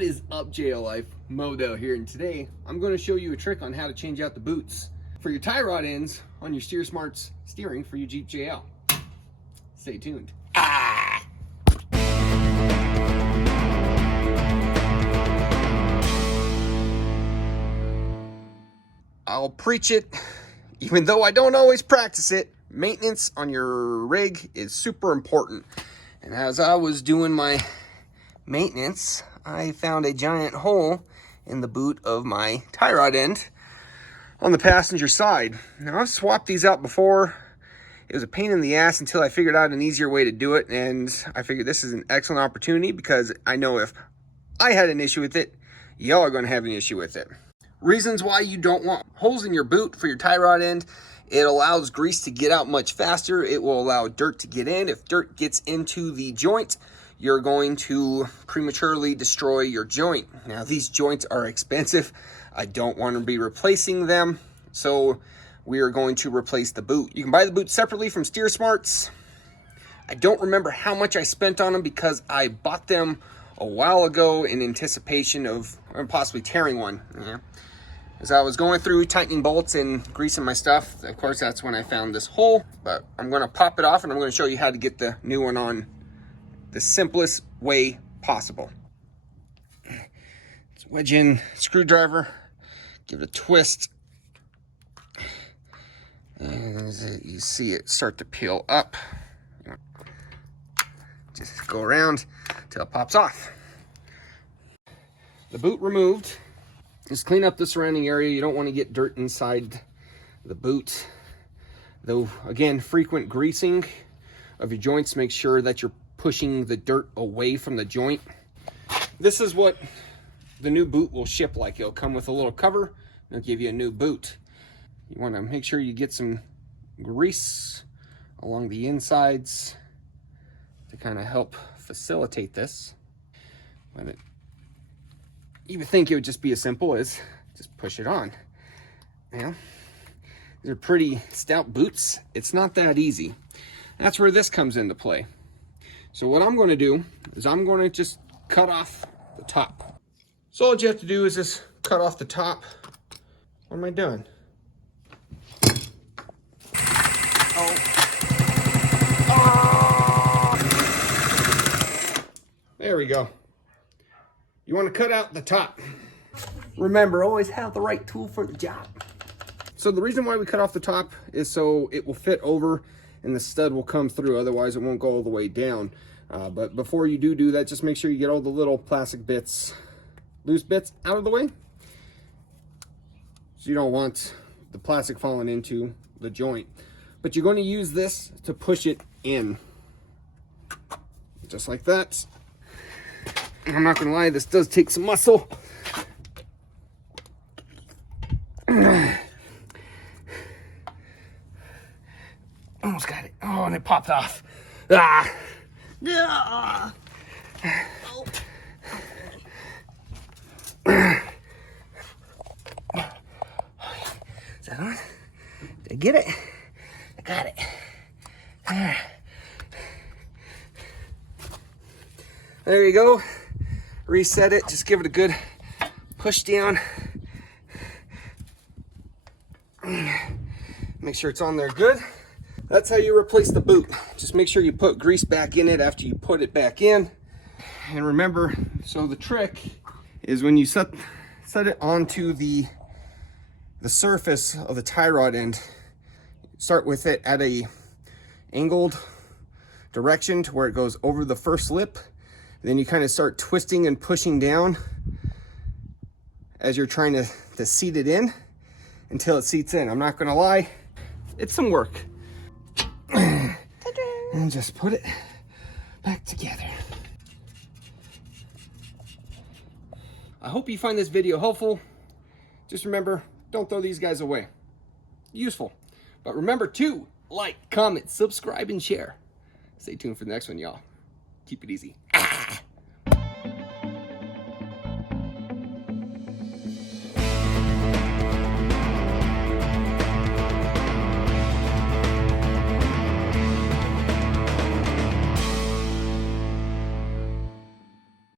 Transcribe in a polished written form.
What is up, JL Life? Modell here, and today I'm going to show you a trick on how to change out the boots for your tie rod ends on your Steersmarts Steering for your Jeep JL. Stay tuned. I'll preach it, even though I don't always practice it. Maintenance on your rig is super important. And as I was doing my maintenance, I found a giant hole in the boot of my tie rod end on the passenger side. Now, I've swapped these out before. It was a pain in the ass until I figured out an easier way to do it, and I figured this is an excellent opportunity because I know if I had an issue with it, y'all are going to have an issue with it. Reasons why you don't want holes in your boot for your tie rod end: it allows grease to get out much faster. It will allow dirt to get in. If dirt gets into the joint, you're going to prematurely destroy your joint. Now, these joints are expensive. I don't want to be replacing them, so we are going to replace the boot. You can buy the boot separately from Steersmarts. I don't remember how much I spent on them because I bought them a while ago in anticipation of possibly tearing one. As I was going through tightening bolts and greasing my stuff, of course, that's when I found this hole. But I'm going to pop it off, and I'm going to show you how to get the new one on the simplest way possible. Let's wedge in screwdriver, give it a twist, and as you see it start to peel up, just go around till it pops off. The boot removed. Just clean up the surrounding area. You don't want to get dirt inside the boot. Though, again, frequent greasing of your joints, make sure that you're pushing the dirt away from the joint. This is what the new boot will ship like. It'll come with a little cover, and it'll give you a new boot. You want to make sure you get some grease along the insides to kind of help facilitate this. But you would think it would just be as simple as just push it on. Yeah, these are pretty stout boots. It's not that easy. That's where this comes into play. So what I'm going to do is I'm going to just cut off the top. So all you have to do is just cut off the top. What am I doing? There we go. You want to cut out the top. Remember, always have the right tool for the job. So the reason why we cut off the top is so it will fit over and the stud will come through. Otherwise, it won't go all the way down. But before you do that, just make sure you get all the little plastic bits, loose bits, out of the way. So you don't want the plastic falling into the joint. But you're going to use this to push it in. Just like that. And I'm not going to lie, this does take some muscle. Almost got it. Oh, and it popped off. Ah! Yeah. Oh. Is that on? Did I get it? I got it. There you go. Reset it. Just give it a good push down. Make sure it's on there good. That's how you replace the boot. Just make sure you put grease back in it after you put it back in. And remember, so the trick is when you set it onto the surface of the tie rod end, start with it at a angled direction to where it goes over the first lip. Then you kind of start twisting and pushing down as you're trying to seat it in until it seats in. I'm not gonna lie, it's some work. And just put it back together. I hope you find this video helpful. Just remember, don't throw these guys away. Useful. But remember to like, comment, subscribe, and share. Stay tuned for the next one, y'all. Keep it easy.